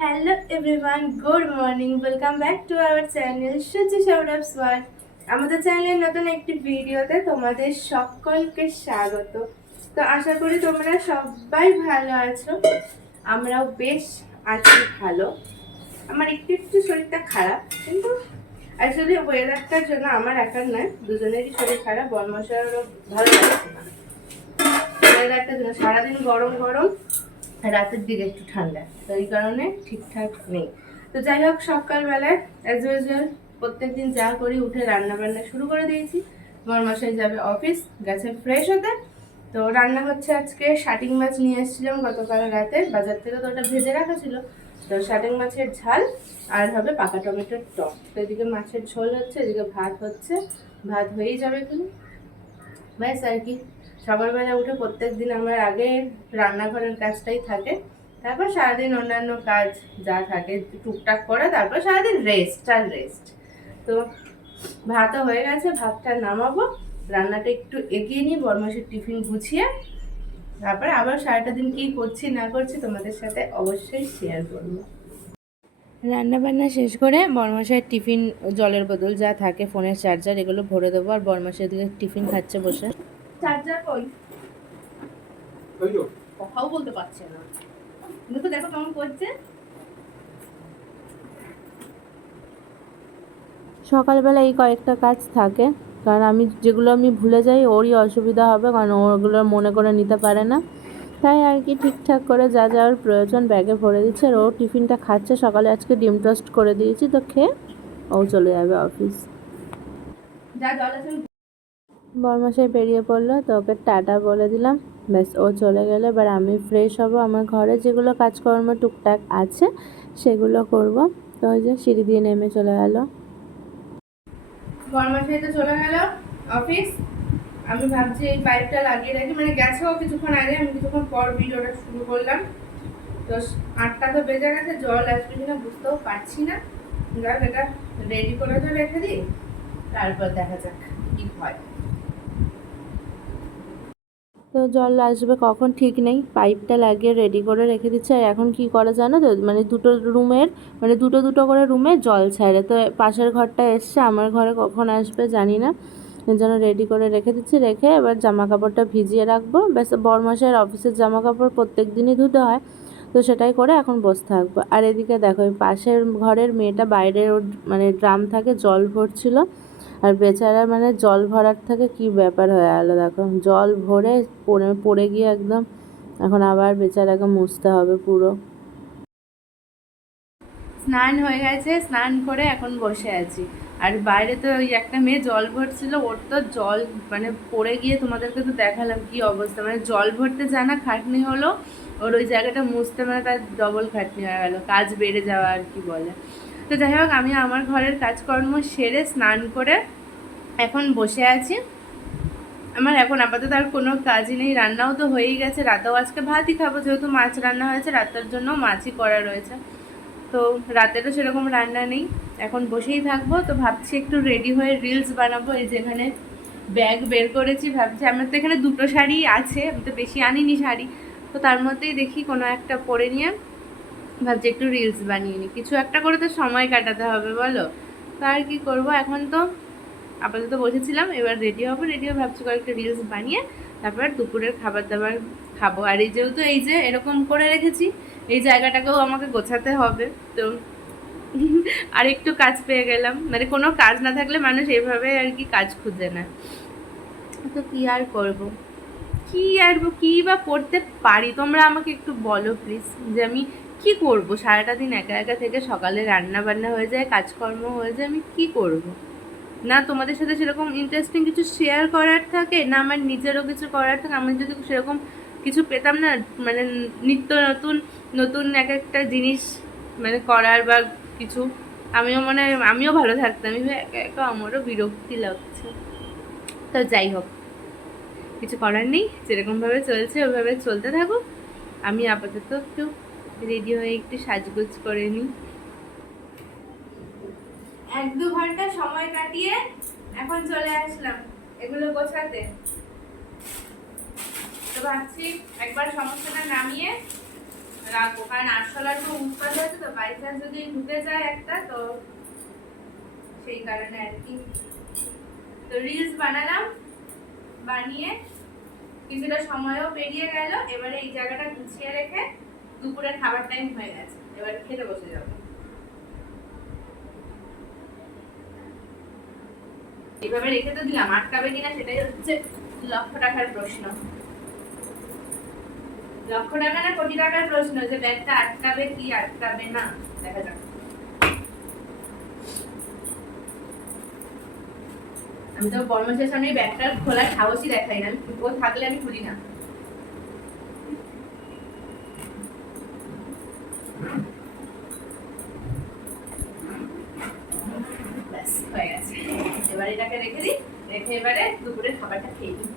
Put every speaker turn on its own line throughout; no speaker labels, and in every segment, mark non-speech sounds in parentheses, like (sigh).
Hello everyone good morning welcome back to our channel Suchi Sourav smart আমাদের চ্যানেলের নতুন একটি ভিডিওতে তোমাদের সকলকে স্বাগত। তো আশা করি তোমরা সবাই ভালো আছো। আমরাও বেশ আছি ভালো। আমার একটু একটু শরীরটা খারাপ, কিন্তু অ্যাকচুয়ালি ওয়েদারটার জন্য আমার একার নয় দুজনেরই শরীর খারাপ বর্মশারও ভালো লাগছে না। ওয়েদারটা জন্য সারাদিন গরম গরম। রাতের দিকে একটু ঠান্ডা, তো এই কারণে ঠিকঠাক নেই। তো যাই হোক, সকালবেলায় অ্যাজ ইউজুয়াল প্রত্যেকদিন যা করি, উঠে রান্না বান্না শুরু করে দিয়েছি। বরমাসাই যাবে অফিস গেছে ফ্রেশ হতে। তো রান্না হচ্ছে আজকে শাটিং মাছ নিয়ে এসেছিলাম গতকাল রাতে, বাজার থেকে তো ওটা ভেজে রাখা ছিল। তো শাটিং মাছের ঝাল, আর হবে পাকা টমেটোর টক। তো এদিকে মাছের ঝোল হচ্ছে, এদিকে ভাত হচ্ছে। ভাত হয়েই যাবে কিন্তু ব্যাস আর কি। সকালবেলা উঠে প্রত্যেক দিন আমার আগে রান্নাঘরের কাজটাই থাকে, তারপর সারাদিন অন্যান্য কাজ যা থাকে, টুকটাক করে, তারপর সারাদিন রেস্ট আর রেস্ট তো ভাতও হয়ে গেছে, ভাতটা নামাবো, রান্নাটা একটু এগিয়ে নিই বরমাসের টিফিন গুছিয়ে, তারপরে আবার সারাটা দিন কী করছি, না করছি তোমাদের সাথে অবশ্যই শেয়ার করব। রান্না বান্না শেষ করে বরমাসের টিফিন, জলের বদল যা থাকে ফোনের চার্জার এগুলো ভরে দেবো আর বরমাসের দিকে টিফিন খাচ্ছে বসে। চার্জার কই?
ওই তো
কথাও বলতে পারছে না। দেখো দেখো কেমন করছে।
সকালবেলা এই কয়েকটা কাজ থাকে। কারণ আমি যেগুলো আমি ভুলে যাই ওরই অসুবিধা হবে কারণ ওগুলো মনে করে নিতে পারে না। তাই আর কি ঠিকঠাক করে যা যা ওর প্রয়োজন ব্যাগে ভরে দিচ্ছে। আর ও টিফিনটা খাচ্ছে। সকালে আজকে ডিম টোস্ট করে দিয়েছি তো খেয়ে ও চলে যাবে অফিস।
যা জল আছে
বরমাসায় বেরিয়ে পড়ল, তো ওকে টাটা বলে দিলাম। ব্যাস, ও চলে গেলে। এবার আমি ফ্রেশ হব। আমার ঘরে যেগুলো কাজকর্ম টুকটাক আছে, সেগুলো করব। তো ওই যে সিঁড়ি দিয়ে নেমে চলে গেলো।
বরমাসাই তো চলে গেল অফিস আমি ভাবছি এই পাইপটা লাগিয়ে রাখি। মানে গেছেও কিছুক্ষণ আগে। আমি কিছুক্ষণ পর ভিডিওটা শুরু করলাম। তো আটটা তো বেজে গেছে। জল আসবে কিনা বুঝতেও পারছি না। যাক, এটা রেডি করে তো রেখে দিই। তারপর দেখা যাক কি হয়।
তো জল আসবে কখন? ঠিক নেই। পাইপটা লাগিয়ে রেডি করে রেখে দিচ্ছে। আর এখন কি করে জানো তো? মানে দুটো রুমের মানে দুটো দুটো করে রুমে জল ছাড়ে। তো পাশের ঘরটা এসছে। আমার ঘরে কখন আসবে জানি না। জন্য রেডি করে রেখে দিচ্ছি। রেখে এবার জামা কাপড়টা ভিজিয়ে রাখব। ব্যাস বরমাসের অফিসের জামা কাপড় প্রত্যেক দিনই ধুতে হয়। তো সেটাই করে এখন বসে থাকব। আর এদিকে দেখো পাশের ঘরের মেয়েটা বাইরে মানে ড্রাম থাকে, জল ভরছিল। আর বেচারা মানে জল ভরার থেকে কি ব্যাপার হয়ে গেলো দেখো। জল ভরে পড়ে পড়ে গিয়ে একদম এখন আবার বেচারাকে মুছতে হবে পুরো।
স্নান হয়ে গেছে, স্নান করে এখন বসে আছি। আর বাইরে তো ওই একটা মেয়ে জল ভরছিল, ওর তো জল মানে পড়ে গিয়ে তোমাদেরকে তো দেখালাম কি অবস্থা। মানে জল ভরতে জানা খাটনি হলো, ওর ওই জায়গাটা মুছতে মানে তার ডবল খাটনি হয়ে গেলো, কাজ বেড়ে যাওয়া আর কি বলে। তো যাই হোক, আমি আমার ঘরের কাজকর্ম সেরে স্নান করে এখন বসে আছি। আমার এখন আপাতত আর কোনো কাজই নেই, রান্নাও তো হয়েই গেছে। রাতেও আজকে ভাতই খাব, যেহেতু মাছ রান্না হয়েছে, রাতের জন্য মাছই করা রয়েছে। তো রাতেরও সেরকম রান্না নেই, এখন বসেই থাকব। তো ভাবছি একটু রেডি হয়ে রিলস বানাবো, এই যেখানে ব্যাগ বের করেছি, ভাবছি আমার তো এখানে দুটো শাড়ি আছে, আমি তো বেশি আনিনি শাড়ি। তো তার মধ্যেই দেখি কোনো একটা পরে নিয়ে ভাবছি একটু রিলস বানিয়ে নিই কিছু একটা করে তো সময় কাটাতে হবে, বলো? তো আর কি করব? এখন তো আপাতত বসেছিলাম, এবার রেডি হব রেডি হয়ে ভাবছি কয়েকটা রিলস বানিয়ে তারপর দুপুরের খাবার দাবার খাব। আর এই যেহেতু এই যে এরকম করে রেখেছি, এই জায়গাটাকেও আমাকে গোছাতে হবে, তো (laughs) আর একটু কাজ পেয়ে গেলাম। মানে কোনো কাজ না থাকলে মানুষ এইভাবে আর কি কাজ খুঁজে না। তো কি আর করব? কি আর কি বা করতে পারি? তোমরা আমাকে একটু বলো প্লিজ যে আমি কি করব? সারাটা দিন একা একা থেকে সকালে রান্না বান্না হয়ে যায়, কাজকর্ম হয়ে যায়, আমি কি করব? না তোমাদের সাথে সেরকম ইন্টারেস্টিং কিছু শেয়ার করার থাকে, না আমার নিজেরও কিছু করার থাকে, আমি যদি সেরকম কিছু পেতাম না মানে নিত্য নতুন নতুন এক একটা জিনিস মানে করার বা কিছু, আমিও মানে আমিও ভালো থাকতাম একা একা আমারও বিরক্তি লাগছে। তো যাই হোক, কিছু করার নেই, যেরকমভাবে চলছে ওইভাবে চলতে থাকুক, আমি আপাতত একটু রেডি হয়ে একটু সাজগোজ করে নিই এক দু ঘণ্টা সময় কাটিয়ে এখন চলে আসলাম এগুলো গোছাতে। তো ভাবছি একবার সমস্যাটা নামিয়ে রাখব, কারণ আরশোলার তো উৎপাদ হয়েছে তো বাই চান্স যদি ঢুকে যায় একটা, তো সেই কারণে আর কি। তো রিলস বানালাম, বানিয়ে কিছুটা সময়ও পেরিয়ে গেল, এবারে এই জায়গাটা গুছিয়ে রেখে দুপুরের খাবার টাইম হয়ে গেছে, এবার খেতে বসে যাব। এভাবে রেখে তো দিলাম, আটকাবে কিনা সেটাই হচ্ছে লক্ষ টাকার প্রশ্ন। লক্ষ টাকা না কোটি টাকার প্রশ্ন যে ব্যাগটা আটকাবে কি আটকাবে না, দেখা যাক। আমি তো বর্মশের সামনে ব্যাগটা খোলার সাহসই দেখাই না, আমি থাকলে আমি খুলি না ব্যাস হয়ে গেছে এবার এটাকে রেখে দিই রেখে এবারে দুপুরের খাবারটা খেয়ে নিই।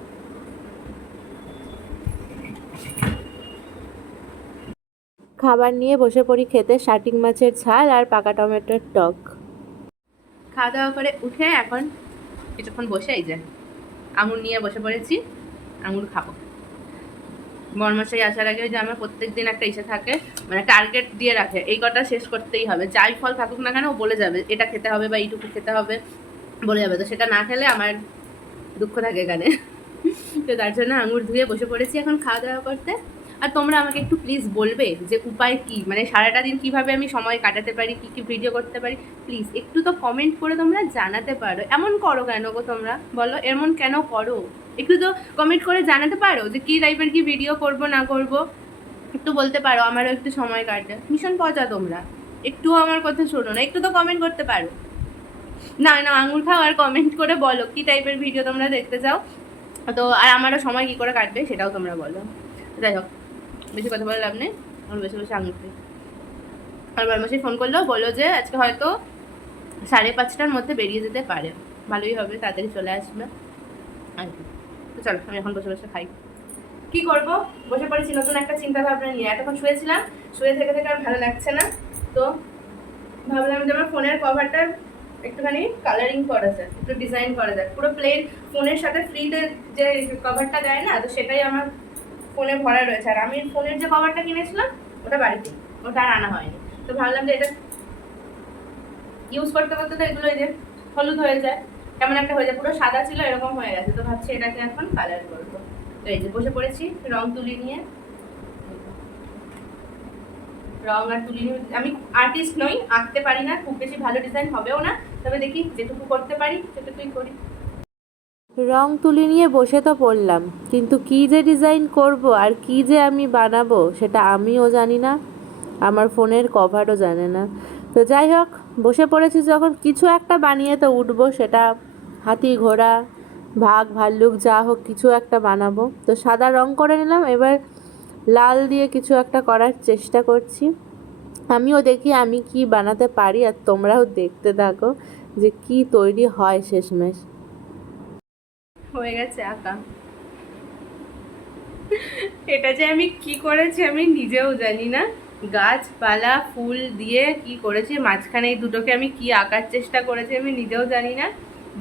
খাবার নিয়ে বসে পড়ি খেতে শাটিং মাছের ঝাল আর পাকা টমেটোর টক।
খাওয়া দাওয়া করে উঠে এখন কিছুক্ষণ বসে এই যে আঙুর নিয়ে বসে পড়েছি আঙুর খাব। বর্মশাই আসার আগে যে আমার প্রত্যেক দিন একটা ইসে থাকে মানে টার্গেট দিয়ে রাখে এই কটা শেষ করতেই হবে যাই ফল থাকুক না কেন ও বলে যাবে এটা খেতে হবে বা এইটুকু খেতে হবে। বলে যাবে। তো সেটা না খেলে আমার দুঃখ থাকে এখানে। তো তার জন্য আঙুর ধুয়ে বসে পড়েছি এখন খাওয়া দাওয়া করতে। আর তোমরা আমাকে একটু প্লিজ বলবে যে উপায় কি? মানে সারাটা দিন কীভাবে আমি সময় কাটাতে পারি, কি কি ভিডিও করতে পারি? প্লিজ একটু তো কমেন্ট করে তোমরা জানাতে পারো। এমন করো কেন গো তোমরা? বলো, এমন কেন করো? একটু তো কমেন্ট করে জানাতে পারো যে কী টাইপের কি ভিডিও করব, না করব? একটু বলতে পারো, আমারও একটু সময় কাটে। ভীষণ পচা তোমরা। একটু আমার কথা শোনো না, একটু তো কমেন্ট করতে পারো। না না আঙুর খাও আর কমেন্ট করে বলো কী টাইপের ভিডিও তোমরা দেখতে চাও। তো, আর আমারও সময় কী করে কাটবে সেটাও তোমরা বলো। যাই হোক, বেশি কথা বলে লাভ নেই। আমার বেশি বেশি আঙুর খাই। আর বারমাসি ফোন করল বলো যে, আজকে হয়তো সাড়ে পাঁচটার মধ্যে বেরিয়ে যেতে পারে। ভালোই হবে, তাড়াতাড়ি চলে আসবে। আর কি। তো চলো, আমি এখন বসে বসে খাই। কি করব? বসে পড়েছি, নতুন একটা চিন্তা ভাবনা নিয়ে। এতক্ষণ শুয়েছিলাম, শুয়ে থেকে থেকে আর ভালো লাগছে না। তো ভাবলাম যে আমার ফোনের কভারটা একটুখানি কালারিং করা যায় একটু ডিজাইন করা যায় পুরো প্লেন ফোনের সাথে ফ্রিতে যে কভারটা দেয় না, তো সেটাই আমার ফোনে ভরা রয়েছে। আর আমি ফোনের যে কভারটা কিনেছিলাম, ওটা বাড়িতে ওটা আর আনা হয়নি। তো ভাবলাম যে এটা ইউজ করতে করতে তো এগুলো যে হলুদ হয়ে যায়, কেমন একটা হয়ে যায়, পুরো সাদা ছিল, এরকম হয়ে গেছে। তো ভাবছি এটাকে এখন কালার করব। তো এই যে বসে পড়েছি, রং তুলি নিয়ে। রং আর তুলি নিয়ে, আমি আর্টিস্ট নই, আঁকতে পারি না, খুব বেশি ভালো ডিজাইন হবেও না। তবে দেখি যেটুকু করতে পারি, সেটুকুই করি।
রং তুলি নিয়ে বসে তো পড়লাম, কিন্তু কি যে ডিজাইন করব আর কি যে আমি বানাবো সেটা আমিও জানি না, আমার ফোনের কভারও জানে না। তো যাই হোক, বসে পড়েছি যখন কিছু একটা বানিয়ে তো উঠবো, সেটা হাতি, ঘোড়া ভাগ ভাল্লুক, যা হোক কিছু একটা বানাবো। তো সাদা রং করে নিলাম, এবার লাল দিয়ে কিছু একটা করার চেষ্টা করছি। আমিও দেখি আমি কি বানাতে পারি আর তোমরাও দেখতে থাকো যে কি তৈরি হয় শেষমেশ।
হয়ে গেছে আঁকা। এটা যে আমি কি করেছি আমি নিজেও জানি না। গাছপালা, ফুল দিয়ে কি করেছি, মাঝখানে এই দুটোকে আমি কি আঁকার চেষ্টা করেছি আমি নিজেও জানি না।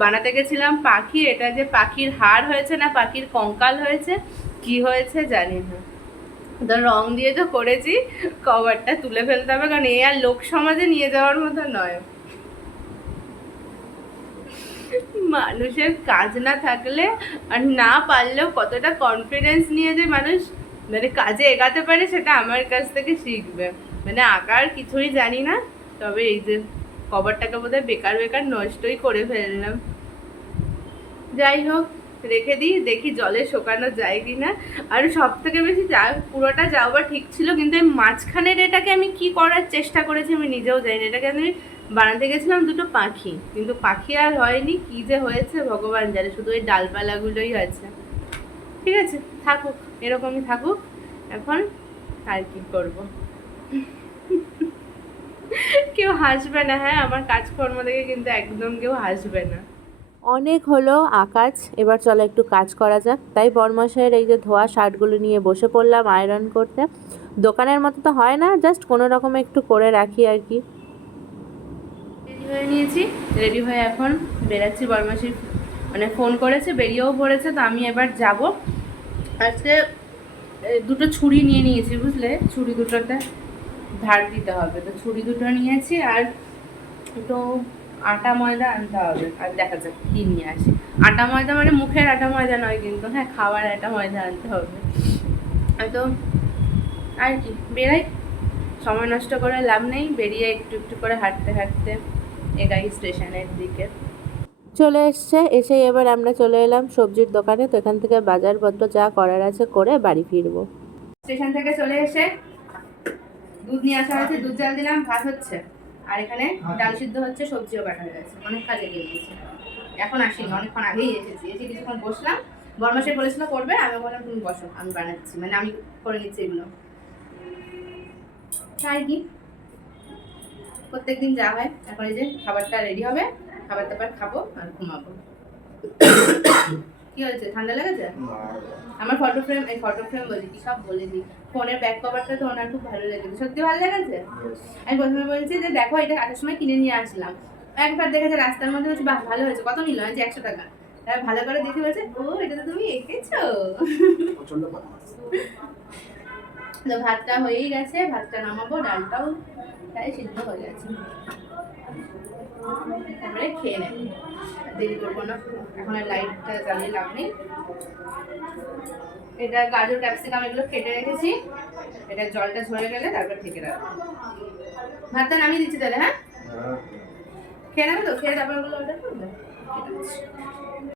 বানাতে গেছিলাম পাখি, এটা যে পাখির হাড় হয়েছে না পাখির কঙ্কাল হয়েছে, কি হয়েছে জানি না। তো রং দিয়ে তো করেছি। কভারটা তুলে ফেলতে হবে, কারণ এ আর লোক সমাজে নিয়ে যাওয়ার মতো নয়। মানুষের কাজ না থাকলে আর না পারলেও কতটা কনফিডেন্স নিয়ে যে মানুষ মানে কাজে এগাতে পারে, সেটা আমার কাছ থেকে শিখবে। মানে আঁকার কিছুই জানি না, তবে এই যে কভারটাকে বোধহয় বেকার বেকার নষ্টই করে ফেললাম। যাই হোক রেখে দিই, দেখি জলে শোকানো যায় কি না আর সব থেকে বেশি যা, পুরোটা যাওয়া ঠিক ছিল, কিন্তু এই মাঝখানের এটাকে আমি কি করার চেষ্টা করেছি আমি নিজেও জানি এটাকে আমি বানাতে গেছিলাম দুটো পাখি, কিন্তু পাখি আর হয়নি, কি যে হয়েছে ভগবান জানে, শুধু ওই ডালপালাগুলোই আছে। ঠিক আছে, থাকুক, এরকমই থাকুক, এখন আর কি করব। কেউ হাসবে না হ্যাঁ আমার কাজকর্ম দেখে কিন্তু একদম কেউ হাসবে না।
অনেক হলো আকাজ, এবার চলো একটু কাজ করা যাক। তাই বরমাসের এই যে ধোয়া শার্টগুলো নিয়ে বসে পড়লাম আয়রন করতে। দোকানের মতো তো হয় না, জাস্ট কোনো রকম একটু করে রাখি আর কি।
রেডি হয়ে নিয়েছি, রেডি হয়ে এখন বেরাচ্ছি বরমাসি মানে ফোন করেছে, বেরিয়েও পড়েছে, তো আমি এবার যাব। আজকে দুটো ছুরি নিয়ে নিয়েছি, বুঝলে? ছুরি দুটোতে ধার দিতে হবে। তো ছুরি দুটো নিয়েছি আর তো আটা ময়দা আনতে হবে। আর দেখা যাক কি নিয়ে আসি। আটা ময়দা মানে মুখের আটা ময়দা নয় কিন্তু হ্যাঁ খাবার আটা ময়দা আনতে হবে। তো, আর কি বেরাই সময় নষ্ট করে লাভ নেই, বেরিয়ে একটু একটু করে হাঁটতে হাঁটতে এগাই স্টেশনের দিকে।
চলে এসছে এসে এবার আমরা চলে এলাম সবজির দোকানে। তো এখান থেকে বাজারপত্র যা করার আছে করে বাড়ি ফিরবো।
স্টেশন থেকে চলে এসে দুধ নিয়ে আসা হয়েছে, দুধ জাল দিলাম, ভাত হচ্ছে। আর এখানে ডাল সিদ্ধ হচ্ছে সবজিও কাটা হয়ে গেছে অনেক কাজে গিয়ে গেছে। এখন আসিনি অনেকক্ষণ আগেই এসেছি। এসে কিছুক্ষণ বসলাম বরমাসে বলেছিল করবে আমি বললাম তুমি বসো আমি বানাচ্ছি। মানে আমি করে নিচ্ছি এগুলো। তাই কি? প্রত্যেকদিন যা হয় এখন এই যে খাবারটা রেডি হবে খাবার দাবার খাব আর ঘুমাবো। কি হয়েছে? ঠান্ডা লেগেছে? আমার ফটো ফ্রেম এই ফটো ফ্রেম কি সব বলে দিই ফোনের ব্যাক কভারটা তো ওনার খুব ভালো লেগেছে। সত্যি ভালো লেগেছে? আমি প্রথমে বলছি যে দেখো এটা আসার সময় কিনে নিয়ে আসলাম। একবার দেখেছে রাস্তার মধ্যে বলছি বাহ ভালো হয়েছে। কত নিল? যে একশো টাকা। তারপর ভালো করে দেখে বলছে ও এটা তো তুমি এঁকেছো? তো ভাতটা হয়েই গেছে ভাতটা নামাবো ডালটাও প্রায় সিদ্ধ হয়ে গেছে। তারপরে খেয়ে নেব। দেরি করব না। এখন আর লাইটটা জ্বালিয়ে লাভ নেই। এটা গাজর ক্যাপসিকাম এগুলো কেটে রেখেছি। এটা জলটা ঝরে গেলে তারপর থেকে রাখব। ভাতটা নামিয়ে দিচ্ছি তাহলে হ্যাঁ? খেয়ে নেবে তো? খেয়ে তারপর ওগুলো অর্ডার করবে? ঠিক